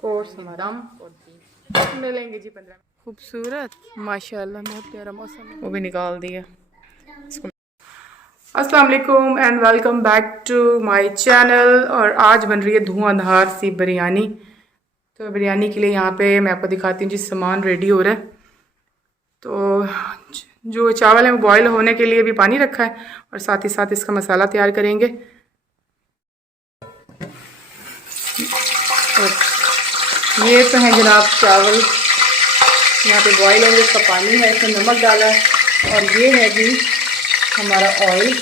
Course हमारा मिलेंगे जी 15। खूबसूरत माशाल्लाह, बहुत प्यारा मौसम है। वो भी निकाल दिया। अस्सलाम वालेकुम and welcome back to my channel. और आज बन रही है धुआंधार सी बिरयानी। तो बिरयानी के लिए यहाँ पे मैं आपको दिखाती हूँ जिस सामान रेडी हो रहा है। तो जो चावल है वो बॉयल होने के लिए भी पानी रखा है और साथ ही साथ इसका मसाला तैयार करेंगे। ये तो है जनाब चावल, यहाँ पे बॉयल होंगे, इसका पानी है, इसमें नमक डाला है। और ये है जी हमारा ऑयल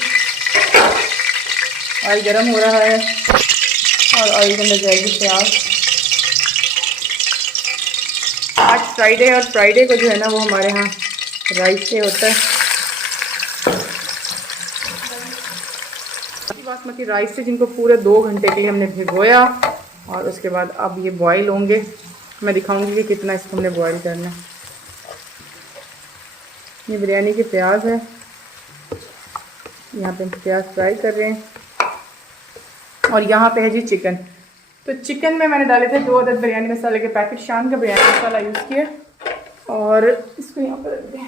गर्म हो रहा है और ऑयल के अंदर जाएगी प्याज। आज फ्राइडे और फ्राइडे को जो है ना वो हमारे यहाँ राइस से होता है। बासमती राइस से जिनको पूरे 2 घंटे के लिए हमने भिगोया और उसके बाद अब ये बॉयल होंगे। मैं दिखाऊंगी कि कितना इसको हमने बॉयल करना है। ये बिरयानी के प्याज है, यहाँ पे प्याज फ्राई कर रहे हैं। और यहाँ पे है जी चिकन। तो चिकन में मैंने डाले थे 2 अदद बिरयानी मसाले के पैकेट, शान का बिरयानी मसाला यूज़ किया। और इसको यहाँ पर रख दें।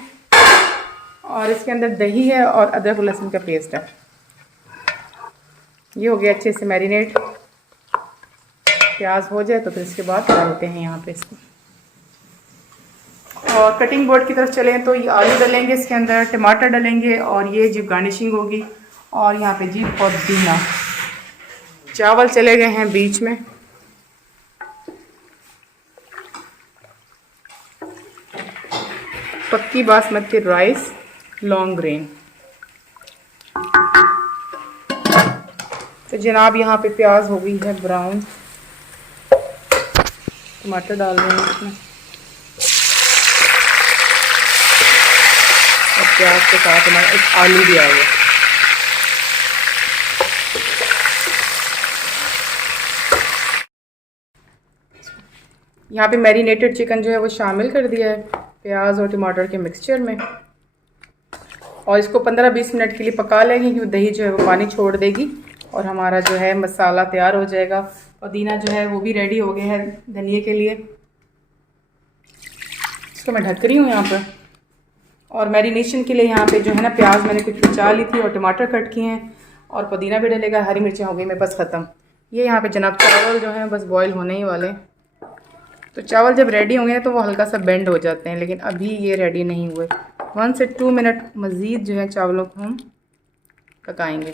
और इसके अंदर दही है और अदरक लहसुन का पेस्ट है। ये हो गया अच्छे से मैरिनेट। प्याज हो जाए तो फिर इसके बाद डालते हैं यहाँ पे इसको। और कटिंग बोर्ड की तरफ चलें तो ये आलू डालेंगे इसके अंदर, टमाटर डालेंगे और ये जी गार्निशिंग होगी। और यहाँ पे जी पुदीना। चावल चले गए हैं बीच में। पक्की बासमती राइस लॉन्ग ग्रेन। तो जनाब यहाँ पे प्याज हो गई है ब्राउन। टमाटर डाल रहे हैं इसमें और प्याज के साथ हमारा एक आलू भी आ गया। यहाँ पे मैरिनेटेड चिकन जो है वो शामिल कर दिया है प्याज और टमाटर के मिक्सचर में। और इसको 15-20 मिनट के लिए पका लेंगे क्योंकि दही जो है वो पानी छोड़ देगी और हमारा जो है मसाला तैयार हो जाएगा। पुदीना जो है वो भी रेडी हो गया है धनिए के लिए। इसको मैं ढक रही हूँ यहाँ पर। और मैरिनेशन के लिए यहाँ पे जो है ना प्याज मैंने कुछ बचा ली थी और टमाटर कट किए हैं और पुदीना भी डलेगा, हरी मिर्चें हो गई मैं बस ख़त्म। ये यहाँ पे जनाब चावल जो है बस बॉयल होने ही वाले। तो चावल जब रेडी होंगे ना तो वो हल्का सा बेंड हो जाते हैं, लेकिन अभी ये रेडी नहीं हुए। 1 से 2 मिनट मज़ीद जो है चावलों को हम पकाएंगे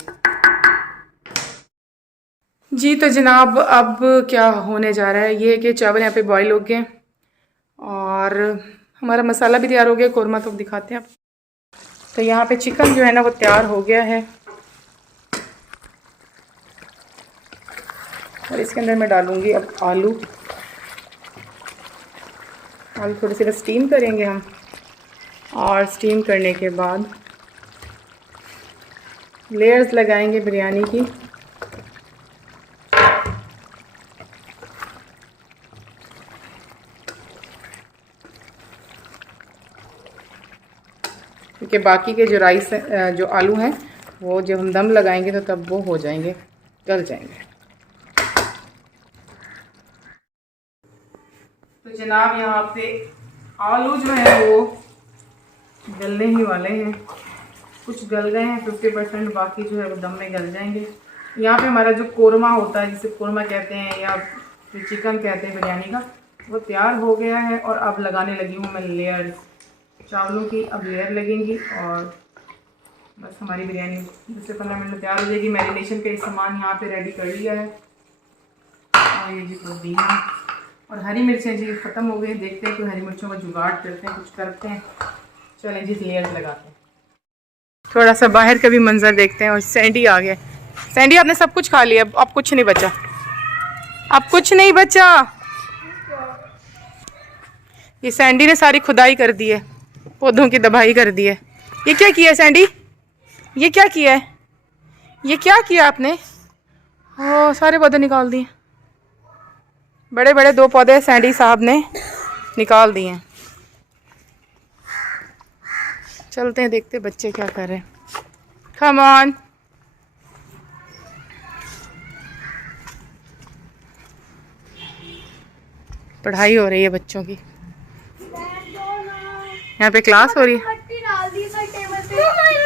जी। तो जनाब अब क्या होने जा रहा है, ये है कि चावल यहाँ पे बॉयल हो गए और हमारा मसाला भी तैयार हो गया। कोरमा तो दिखाते हैं आप। तो यहाँ पे चिकन जो है ना वो तैयार हो गया है और इसके अंदर मैं डालूँगी अब आलू थोड़े से बस स्टीम करेंगे हम। और स्टीम करने के बाद लेयर्स लगाएंगे बिरयानी की। क्योंकि बाकी के जो राइस जो आलू हैं वो जब हम दम लगाएंगे तो तब वो हो जाएंगे, गल जाएंगे। तो जनाब यहाँ पे आलू जो है वो गलने ही वाले हैं। कुछ गल गए हैं 50%, बाकी जो है वो दम में गल जाएंगे। यहाँ पे हमारा जो कोरमा होता है, जिसे कोरमा कहते हैं या फिर चिकन कहते हैं बिरयानी का, वो तैयार हो गया है। और अब लगाने लगी हूँ मैं लेयर चावलों की। अब लेयर लगेंगी और बस हमारी बिरयानी 10 से 15 मिनट में तैयार हो जाएगी। मैरिनेशन का सामान यहाँ पे रेडी कर लिया है। और ये जी पुदीना और हरी मिर्चें जी ख़त्म हो गई। देखते हैं कि हरी मिर्चों का जुगाड़ करते हैं, कुछ करते हैं। चलें जी लेयर लगाते हैं। थोड़ा सा बाहर का भी मंजर देखते हैं। और सैंडी आ गया। सैंडी आपने सब कुछ खा लिया, अब कुछ नहीं बचा, अब कुछ नहीं बचा। ये सैंडी ने सारी खुदाई कर दी है, पौधों की दबाई कर दी है। ये क्या किया है सैंडी, ये क्या किया है, ये क्या किया आपने? ओ सारे पौधे निकाल दिए। बड़े बड़े 2 पौधे सैंडी साहब ने निकाल दिए हैं। चलते हैं देखते बच्चे क्या कर रहे हैं। Come on. पढ़ाई हो रही है बच्चों की। यहाँ पे क्लास हो रही है,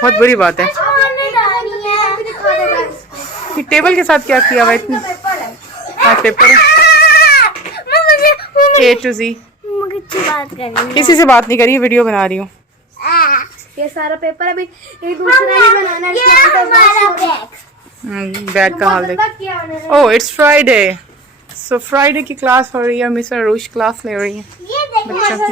बहुत बुरी बात है। ये टेबल के साथ क्या किया हुआ इतना? हाँ पेपर है, A to Z। किसी से बात नहीं करी, वीडियो बना रही हूँ। ये सारा पेपर अभी एक दूसरा भी बनाना है। बैग का हाल देख। Oh it's Friday, so Friday की क्लास हो रही है। मिस अरुष क्लास ले रही है बच्चों की।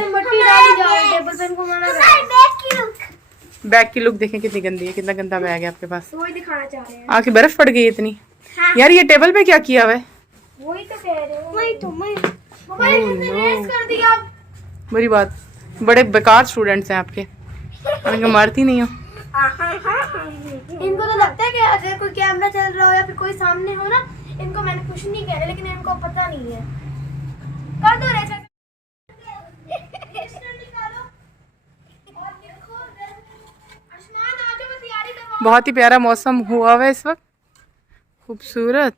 बैग की लुक देखें कितनी गंदी है, कितना गंदा बैग है आपके पास। वही दिखाना चाह रहे हैं। आके बर्फ पड़ गई है इतनी। हाँ। यार ये टेबल पे क्या किया हुआ है? वही तो कह रहे हो। वही तो मैं रेस कर दिया। बुरी बात, बड़े बेकार स्टूडेंट्स हैं आपके। मैं मारती नहीं हूँ। इनको तो लगता है कि अगर कोई कैमरा चल रहा हो या फिर कोई सामने हो ना, इनको मैंने कुछ नहीं कहना, लेकिन इनको पता नहीं है। कर दो रेस। बहुत ही प्यारा मौसम हुआ है इस वक्त, खूबसूरत।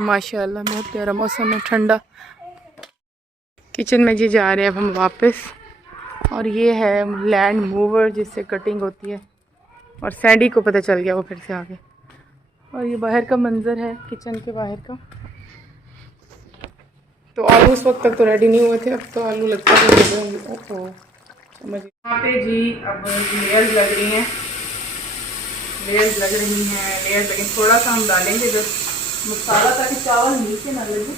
माशाल्लाह बहुत प्यारा मौसम है, ठंडा। किचन में जी जा रहे हैं अब हम वापस। और ये है लैंड मूवर जिससे कटिंग होती है। और सैंडी को पता चल गया, वो फिर से आ गया। और ये बाहर का मंजर है, किचन के बाहर का। तो आलू उस वक्त तक तो रेडी नहीं हुए थे, अब तो आलू लगता है समझ। यहाँ पे जी अब लेयर्स लग रही हैं, लेयर्स लेकिन थोड़ा सा हम डालेंगे जो मसाला, ताकि चावल नीचे ना लगे।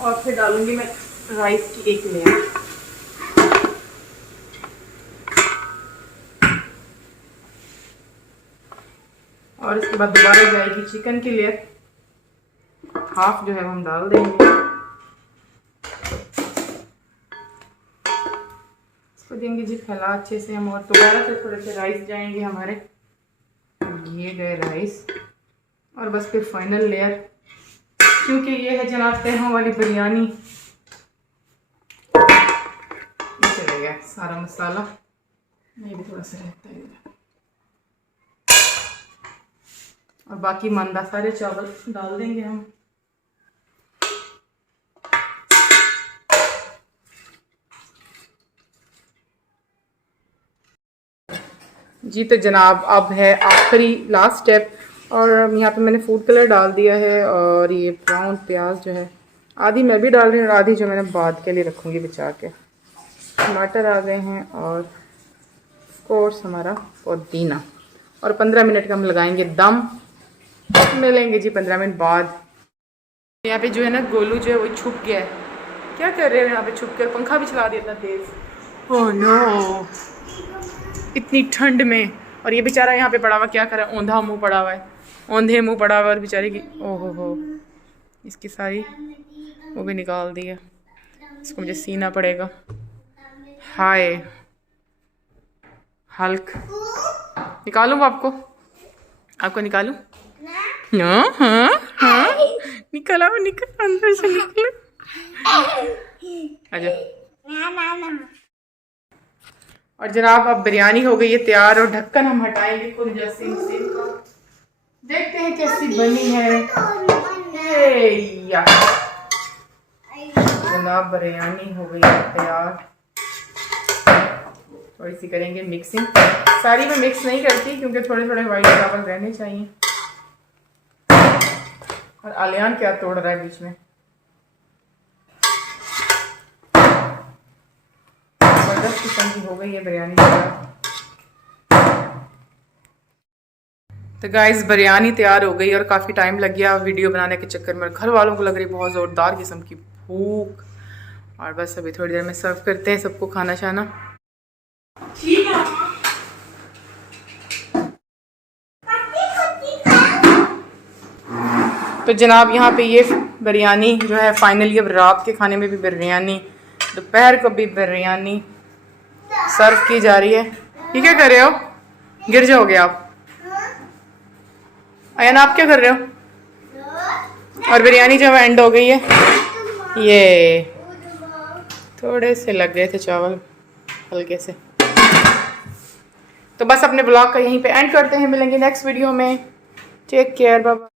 और फिर डालूंगी मैं राइस की एक लेयर। और इसके बाद दोबारा जाएगी चिकन की लेयर, हाफ जो है हम डाल देंगे। इसको देंगे जी फैला अच्छे से हम। और दोबारा से थोड़े से राइस जाएंगे हमारे। ये गए राइस। और बस फिर फाइनल लेयर, क्योंकि ये है जनाब तहों वाली बिरयानी। ये चले गया सारा मसाला, ये भी थोड़ा सा रहता है। और बाकी मंदा सारे चावल डाल देंगे हम। जी तो जनाब अब है आखिरी लास्ट स्टेप। और यहाँ पे मैंने फूड कलर डाल दिया है। और ये ब्राउन प्याज जो है आधी मैं भी डाल रही हूँ और आधी जो मैंने बाद के लिए रखूँगी बचा के। टमाटर आ गए हैं और कोर्स हमारा पुदीना। और 15 मिनट का हम लगाएंगे दम। मिलेंगे जी 15 मिनट बाद। यहाँ पे जो है ना गोलू जो है वो छुप गया है। क्या कर रहे हो यहाँ पे छुप कर? पंखा भी चला दिया इतना तेज। ओह नो, इतनी ठंड में। और ये बेचारा यहाँ पे पड़ा हुआ क्या करे, औंधा मुंह पड़ा हुआ है, औंधे मुंह पड़ा हुआ है। और बेचारे की ओहो हो, इसकी सारी वो भी निकाल दी है। इसको मुझे सीना पड़ेगा। हाय हल्क, निकालूँ आपको? आपको निकालूं? हाँ हाँ हाँ, निकल आओ, निकल अंदर से निकलो। आजा। और जनाब अब बिरयानी हो गई है तैयार। और ढक्कन हम हटाएंगे खुद जैसे से। देखते हैं कैसी बनी है। जनाब बिरयानी हो गई है तैयार। थोड़ी सी करेंगे मिक्सिंग। सारी मैं मिक्स नहीं करती क्योंकि थोड़े थोड़े वाइट चावल रहने चाहिए। और आलियान क्या तोड़ रहा है बीच में। जबरदस्त किस्म की हो गई है बिरयानी। तो गाइस बिरयानी तैयार हो गई और काफ़ी टाइम लग गया वीडियो बनाने के चक्कर में। घर वालों को लग रही बहुत ज़ोरदार किस्म की भूख। और बस अभी थोड़ी देर में सर्व करते हैं सबको खाना शाना। ठीक है। तो जनाब यहाँ पे ये बिरयानी जो है फाइनली अब रात के खाने में भी बिरयानी, दोपहर को भी बिरयानी सर्व की जा रही है। ये क्या कर रहे हो? गिर जाओगे आप। अयन आप क्या कर रहे हो? और बिरयानी जो एंड हो गई है। ये थोड़े से लग गए थे चावल हल्के से। तो बस अपने ब्लॉग का यहीं पे एंड करते हैं। मिलेंगे नेक्स्ट वीडियो में। Take care, bye bye.